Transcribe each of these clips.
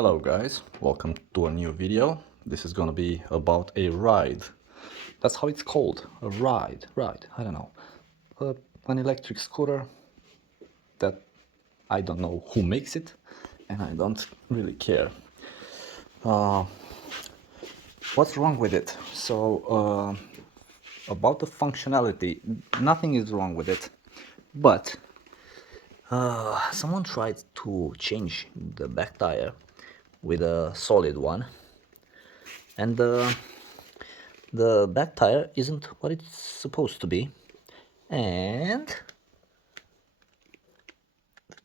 Hello guys, welcome to a new video. This is gonna be about a ride. That's how it's called, a ride, I don't know. An electric scooter that I don't know who makes it and I don't really care. What's wrong with it? So, about the functionality, nothing is wrong with it, but someone tried to change the back tire with a solid one, and the back tire isn't what it's supposed to be, and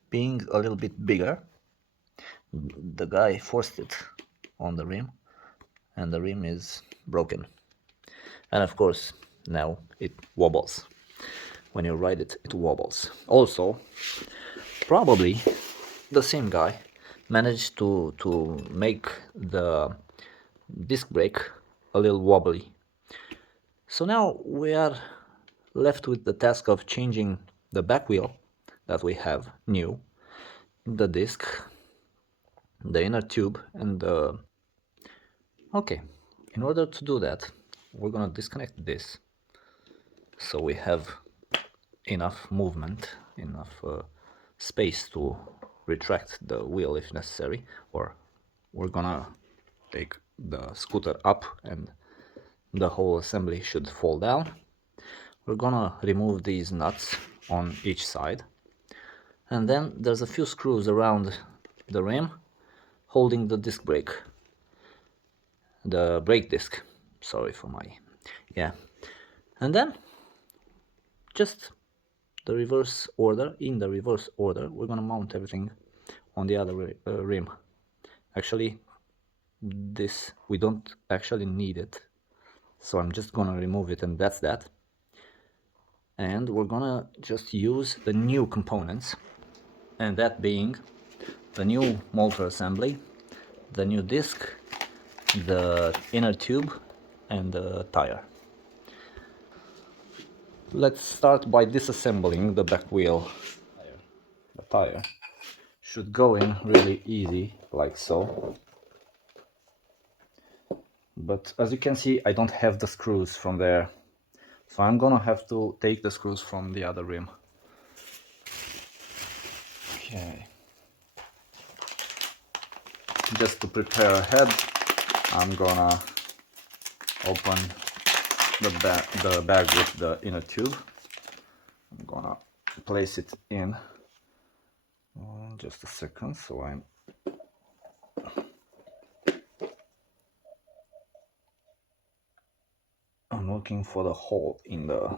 being a little bit bigger, the guy forced it on the rim and the rim is broken, and of course now it wobbles. When you ride it, it wobbles. Also, probably the same guy managed to make the disc brake a little wobbly. So now we are left with the task of changing the back wheel that we have new, the disc, the inner tube, and the... Okay, in order to do that, we're gonna disconnect this so we have enough movement, enough space to retract the wheel if necessary, or we're gonna take the scooter up and the whole assembly should fall down. We're gonna remove these nuts on each side, and then there's a few screws around the rim holding the disc brake, the brake disc, sorry for my... yeah. And then just the reverse order, in the reverse order, we're gonna mount everything on the other rim. Actually, this we don't actually need it, so I'm just gonna remove it, and that's that. And we're gonna just use the new components, and that being the new motor assembly, the new disc, the inner tube, and the tire. Let's start by disassembling the back wheel. The tire should go in really easy, like so. But as you can see, I don't have the screws from there, so I'm gonna have to take the screws from the other rim. Okay. Just to prepare ahead, I'm gonna open the bag with the inner tube. I'm gonna place it in. Just a second, so I'm looking for the hole in the...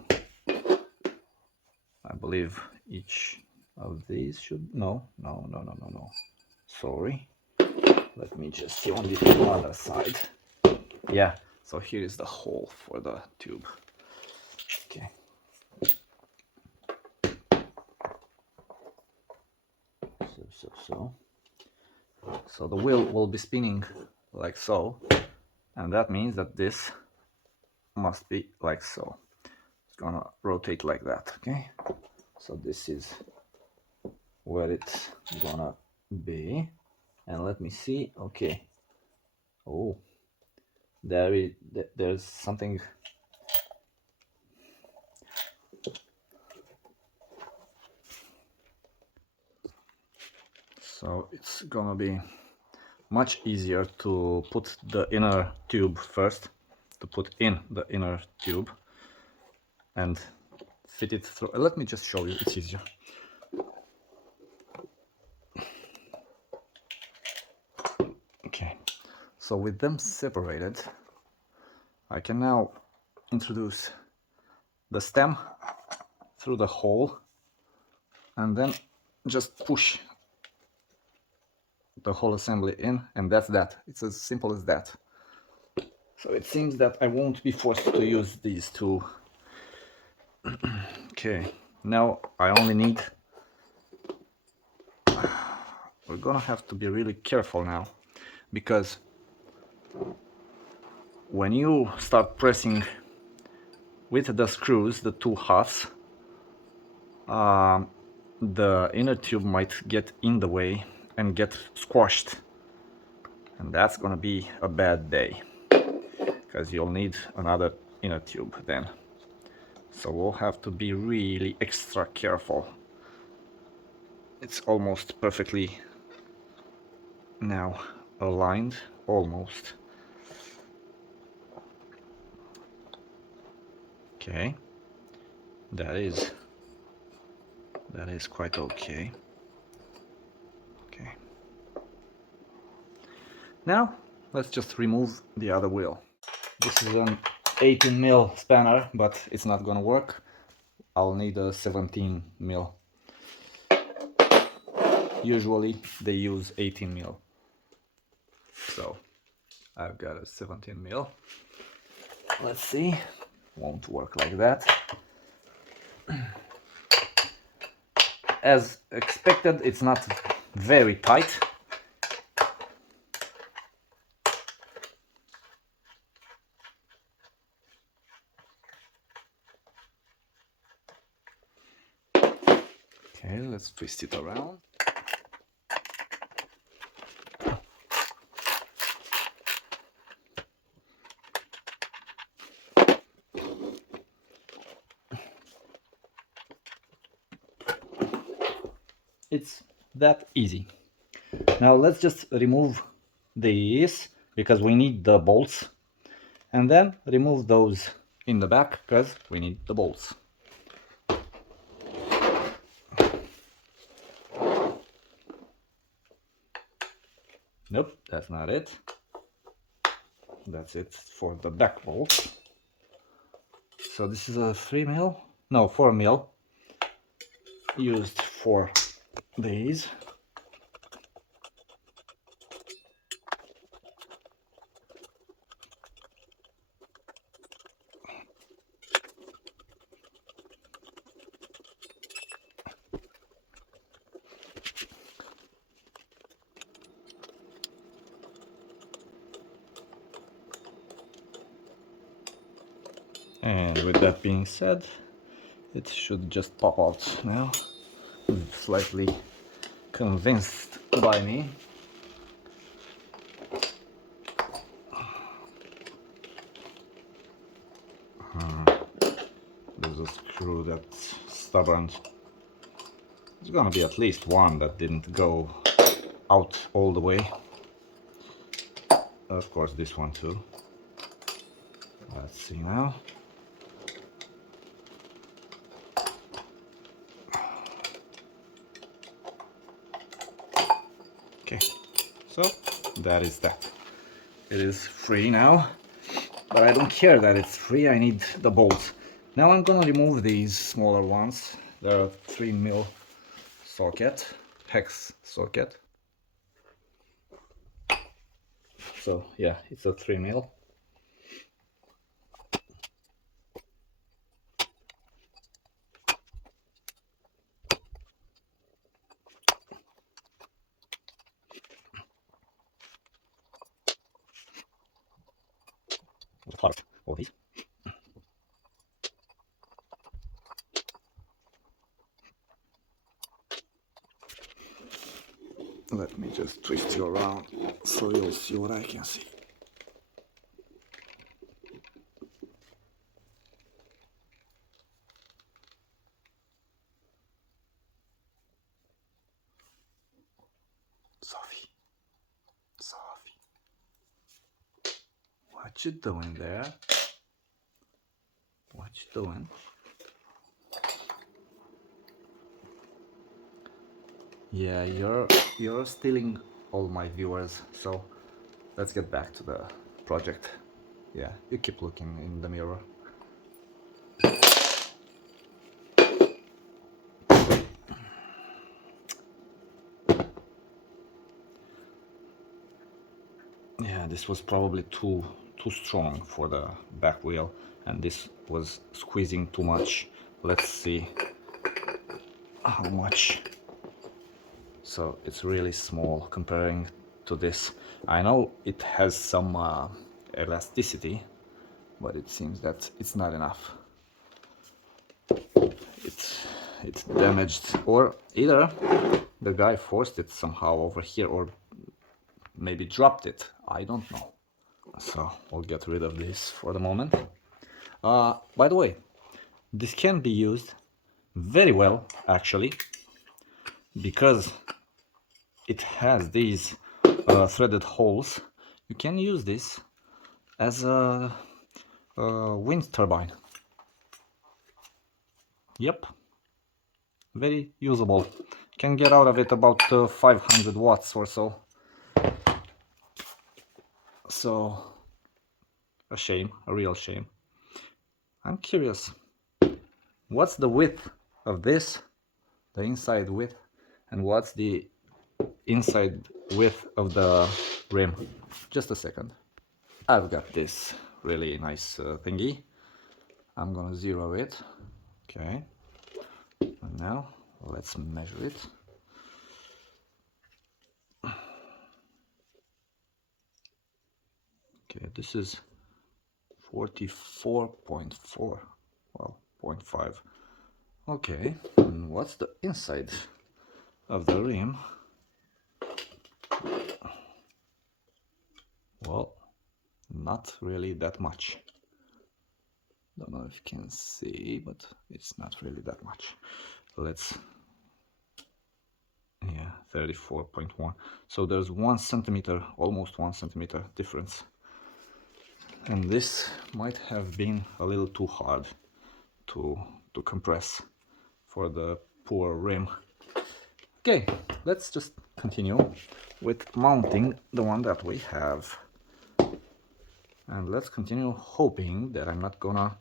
I believe each of these should... no, sorry, let me just see on the other side. Yeah, so here is the hole for the tube. Okay. So the wheel will be spinning like so, and that means that this must be like so. It's gonna rotate like that, okay? So this is where it's gonna be, and let me see. Okay. Oh, there's something. So it's gonna be much easier to put the inner tube first, to put in the inner tube and fit it through. Let me just show you, it's easier. Okay, so with them separated, I can now introduce the stem through the hole and then just push the whole assembly in, and that's that. It's as simple as that. So it seems that I won't be forced to use these two. Okay, now I only need... we're gonna have to be really careful now, because when you start pressing with the screws, the two halves, the inner tube might get in the way and get squashed. And that's gonna be a bad day, because you'll need another inner tube then. So we'll have to be really extra careful. It's almost perfectly now aligned, almost. Okay, that is quite okay. Okay. Now let's just remove the other wheel. This is an 18 mil spanner, but it's not gonna work. I'll need a 17 mil. Usually they use 18 mil. So I've got a 17 mil. Let's see. Won't work like that. As expected, it's not very tight. Okay, let's twist it around. It's that easy. Now let's just remove these, because we need the bolts, and then remove those in the back, because we need the bolts. Nope, that's not it. That's it for the back bolt. So this is a 3 mil, no, 4 mil used for these. And with that being said, it should just pop out now. Slightly convinced by me. There's a screw that's stubborn. There's gonna be at least one that didn't go out all the way. Of course, this one too. Let's see now. Okay, so that is that. It is free now, but I don't care that it's free, I need the bolts. Now I'm gonna remove these smaller ones. They're a 3 mil socket, hex socket. So yeah, it's a 3 mil. Part of these. Let me just twist you around so you'll see what I can see. Sophie, Sophie, what you doing there? What you doing? Yeah, you're stealing all my viewers, so let's get back to the project. Yeah, you keep looking in the mirror. Yeah, this was probably too strong for the back wheel, and this was squeezing too much. Let's see how much. So it's really small comparing to this. I know it has some elasticity, but it seems that it's not enough. It's damaged, or either the guy forced it somehow over here, or maybe dropped it. I don't know. So we'll get rid of this for the moment. By the way, this can be used very well actually, because it has these threaded holes. You can use this as a wind turbine. Yep, very usable. Can get out of it about 500 watts or so. So a shame, a real shame. I'm curious, what's the width of this, the inside width, and what's the inside width of the rim? Just a second. I've got this really nice thingy. I'm gonna zero it. Okay, and now let's measure it. Okay, this is 44.4, well, 0.5. Okay, and what's the inside of the rim? Well, not really that much. Don't know if you can see, but it's not really that much. Let's, yeah, 34.1. So there's 1 centimeter, almost 1 centimeter difference. And this might have been a little too hard to compress for the poor rim. Okay, let's just continue with mounting the one that we have. And let's continue hoping that I'm not gonna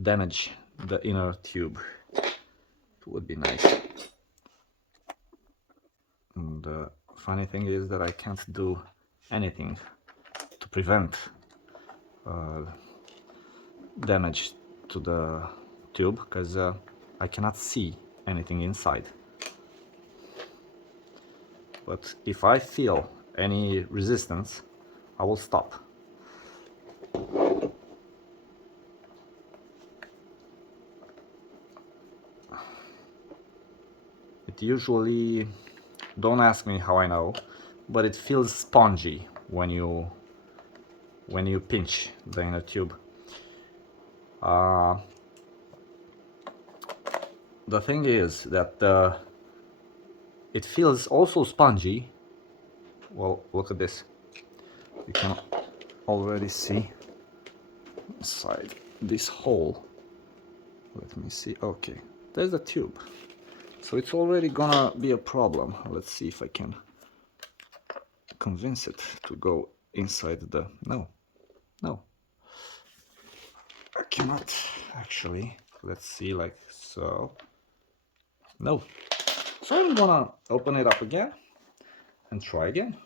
damage the inner tube. It would be nice. And the funny thing is that I can't do anything to prevent damage to the tube, because I cannot see anything inside. But if I feel any resistance, I will stop. It usually, don't ask me how I know, but it feels spongy when you pinch the inner tube. The thing is that it feels also spongy. Well, look at this. You can already see inside this hole. Let me see. Okay, there's a tube. So it's already gonna be a problem. Let's see if I can convince it to go inside the... No, I cannot actually. Let's see, like so. No. So I'm gonna open it up again and try again.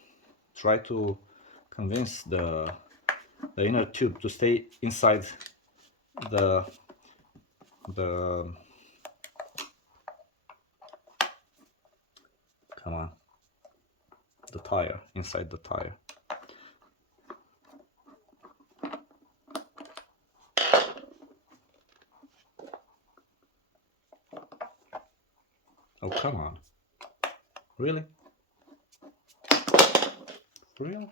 Try to convince the inner tube to stay inside the come on, the tire, inside the tire. Oh, come on. Really? For real?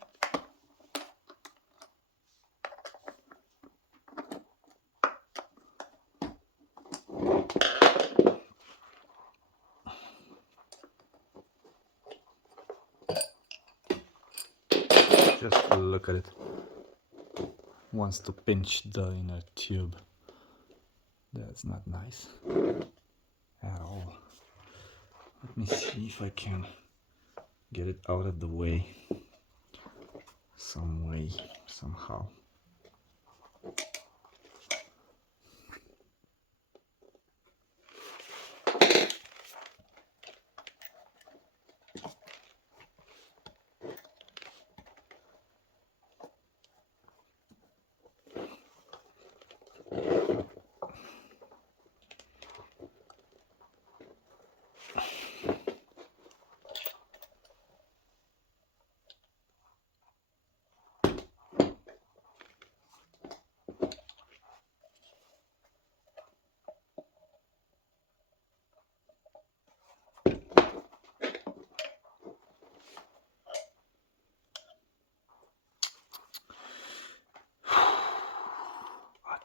Just look at it. Wants to pinch the inner tube. That's not nice at all. Let me see if I can get it out of the way. Some way, somehow.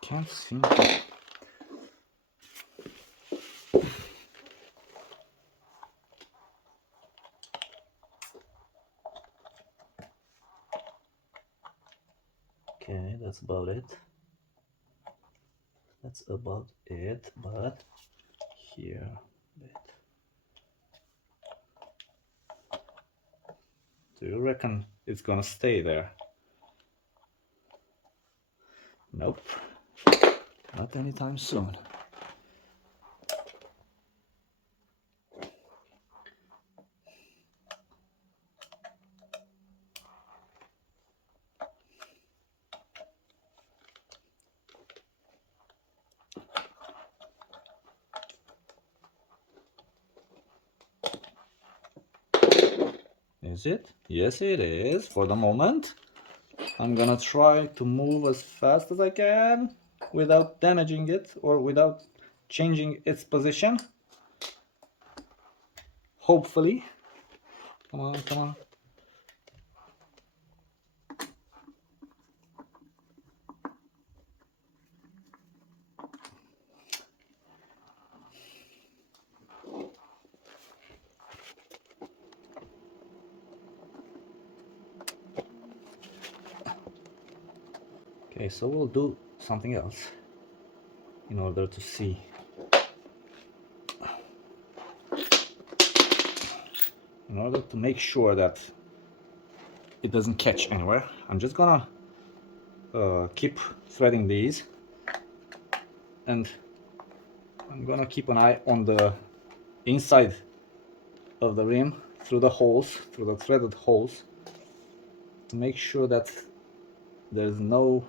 can't seem to... Okay, that's about it. That's about it, but here a bit. Do you reckon it's gonna stay there? Nope, not anytime soon. Is it? Yes, it is for the moment. I'm gonna try to move as fast as I can without damaging it or without changing its position. Hopefully. Come on, come on. Okay, so we'll do something else in order to see. In order to make sure that it doesn't catch anywhere, I'm just gonna keep threading these, and I'm gonna keep an eye on the inside of the rim through the holes, through the threaded holes, to make sure that there's no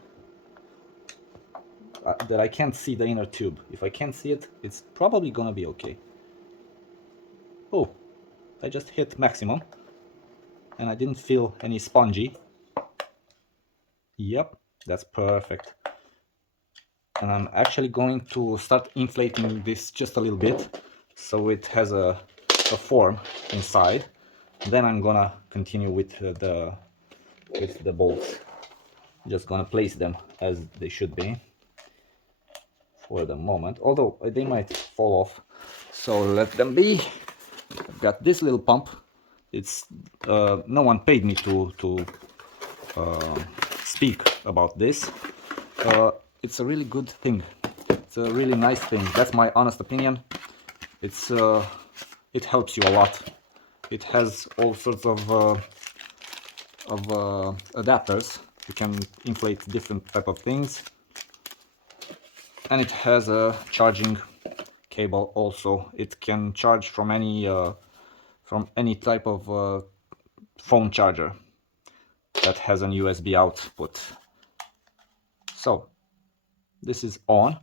that I can't see the inner tube. If I can't see it, it's probably gonna be okay. Oh, I just hit maximum and I didn't feel any spongy. Yep, that's perfect. And I'm actually going to start inflating this just a little bit so it has a form inside. Then I'm gonna continue with the bolts. Just gonna place them as they should be for the moment, although they might fall off, so let them be. I've got this little pump. It's no one paid me to speak about this. It's a really good thing. It's a really nice thing. That's my honest opinion. It's it helps you a lot. It has all sorts of adapters. You can inflate different type of things, and it has a charging cable also. It can charge from any type of phone charger that has an USB output. So this is on.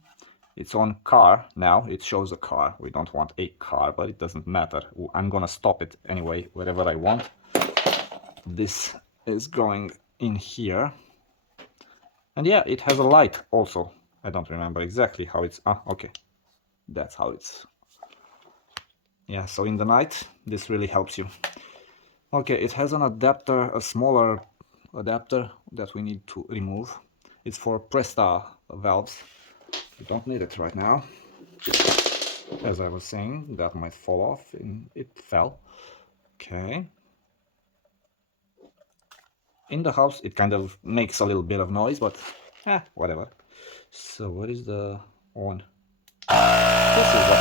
It's on car now. It shows a car. We don't want a car, but it doesn't matter. I'm gonna stop it anyway wherever I want. This is going in here, and yeah, it has a light also. I don't remember exactly how it's okay, that's how it's, yeah, so in the night this really helps you. Okay, it has an adapter, a smaller adapter that we need to remove. It's for Presta valves. We don't need it right now. As I was saying, that might fall off, and it fell. Okay. In the house it kind of makes a little bit of noise, but whatever. So what is the on? This is the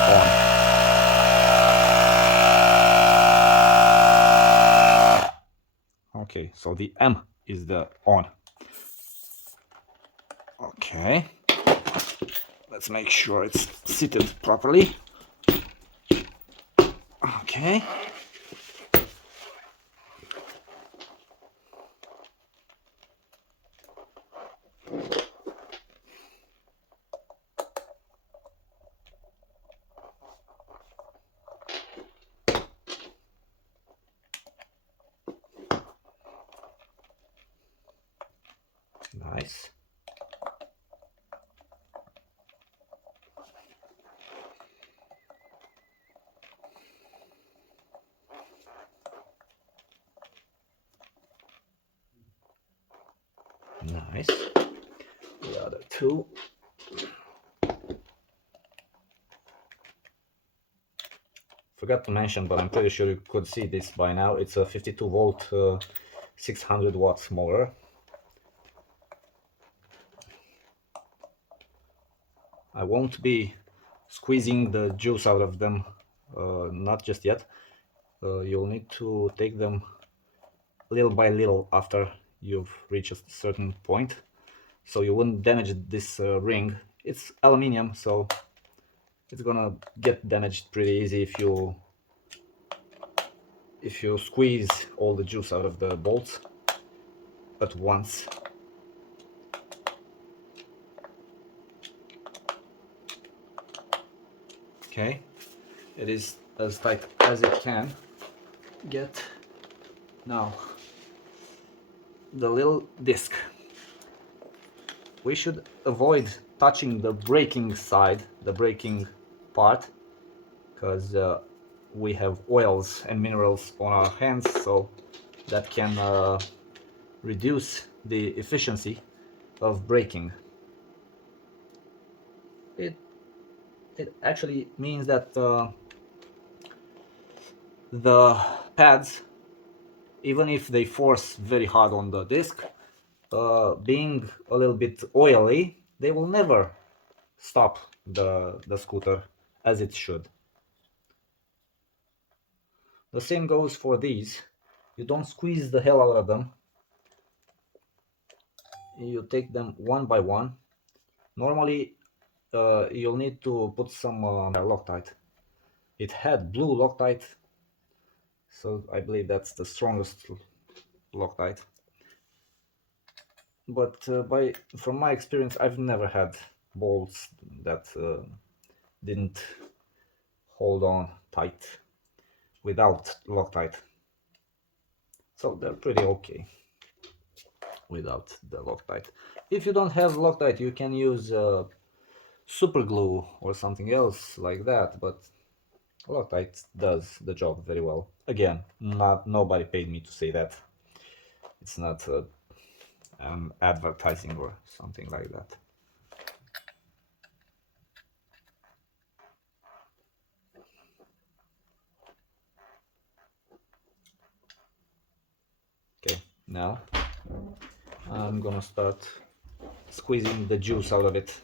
on. Okay, so the M is the on. Okay, let's make sure it's seated properly. Okay. Nice. Nice. The other two. forgot to mention, but I'm pretty sure you could see this by now. It's a 52 volt 600 watts motor. I won't be squeezing the juice out of them, not just yet. You'll need to take them little by little after you've reached a certain point, so you wouldn't damage this ring. It's aluminium, so it's gonna get damaged pretty easy if you squeeze all the juice out of the bolts at once. Okay, it is as tight as it can get. Now, the little disc. We should avoid touching the braking side, the braking part, because we have oils and minerals on our hands, so that can reduce the efficiency of braking. It actually means that the pads, even if they force very hard on the disc, being a little bit oily, they will never stop the scooter as it should. The same goes for these. You don't squeeze the hell out of them. You take them one by one. Normally you'll need to put some Loctite. It had blue Loctite, so I believe that's the strongest Loctite. But from my experience, I've never had bolts that didn't hold on tight without Loctite. So they're pretty okay without the Loctite. If you don't have Loctite, you can use super glue or something else like that, but Loctite does the job very well. Again, nobody paid me to say that. It's not advertising or something like that. Okay, now I'm gonna start squeezing the juice out of it.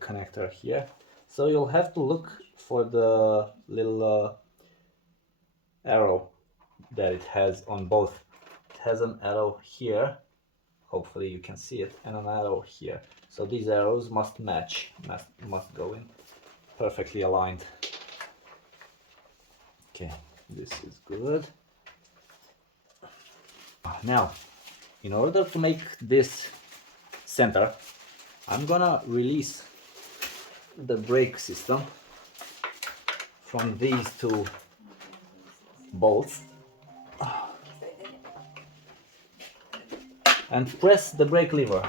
Connector here, so you'll have to look for the little arrow that it has on both. It has an arrow here, hopefully you can see it, and an arrow here, so these arrows must match, must go in perfectly aligned. Okay, this is good. Now, in order to make this center, I'm gonna release the brake system from these two bolts and press the brake lever.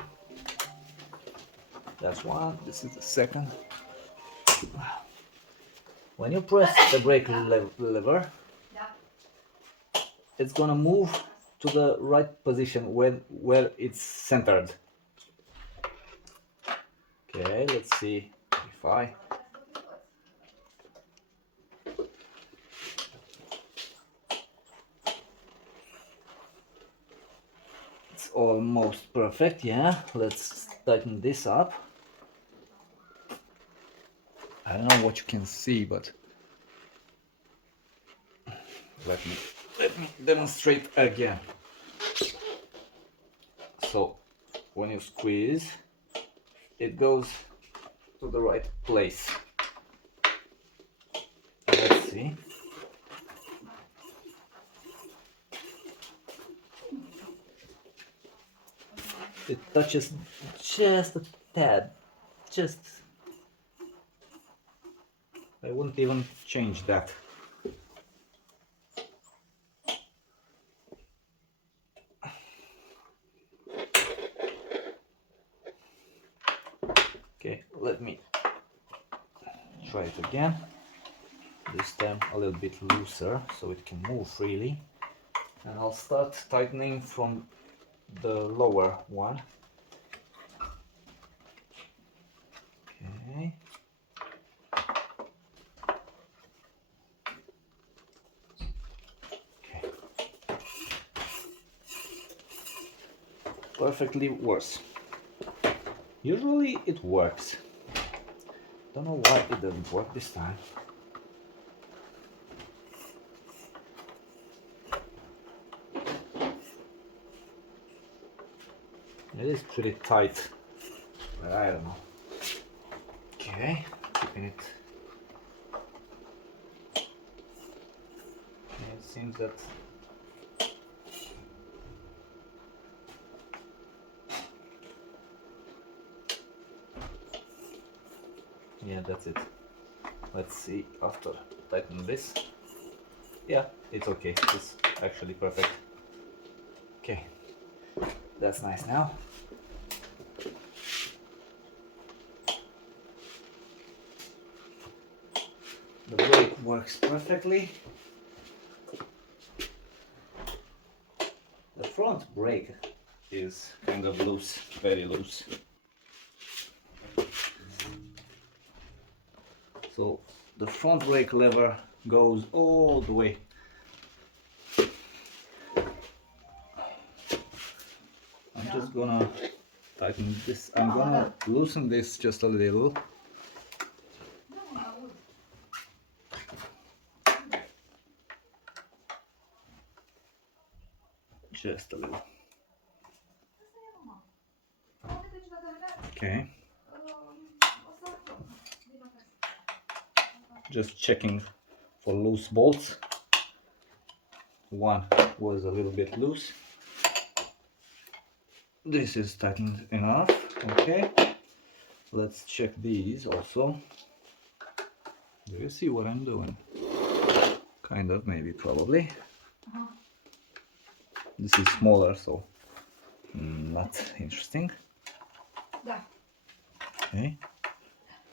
That's one, this is the second. When you press the brake lever, it's gonna move to the right position where it's centered. Okay, let's see if it's almost perfect. Yeah, let's tighten this up. I don't know what you can see, but let me demonstrate again. So when you squeeze, it goes to the right place. Let's see. It touches just a tad, just. I wouldn't even change that. Okay, let me try it again. This time a little bit looser so it can move freely. And I'll start tightening from the lower one. Okay. Okay. Perfectly works. Usually it works. Don't know why it doesn't work this time. It is pretty tight, but I don't know. Okay, keeping it. Okay, it seems that yeah, that's it. Let's see after tightening this. Yeah, it's okay. It's actually perfect. Okay, that's nice now. The brake works perfectly. The front brake is kind of loose, very loose. So the front brake lever goes all the way. I'm just gonna tighten this. I'm gonna loosen this just a little. Just a little. Okay. Just checking for loose bolts. One was a little bit loose. This is tightened enough. Okay. Let's check these also. Do you see what I'm doing? Kind of, maybe, probably. This is smaller, so not interesting. Okay.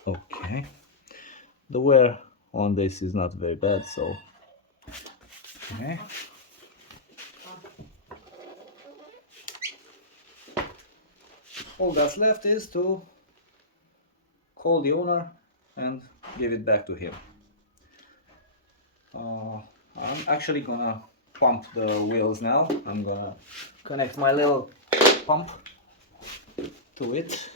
Okay. The wear on this is not very bad, so. Okay. All that's left is to call the owner and give it back to him. I'm actually gonna pump the wheels now. I'm gonna connect my little pump to it.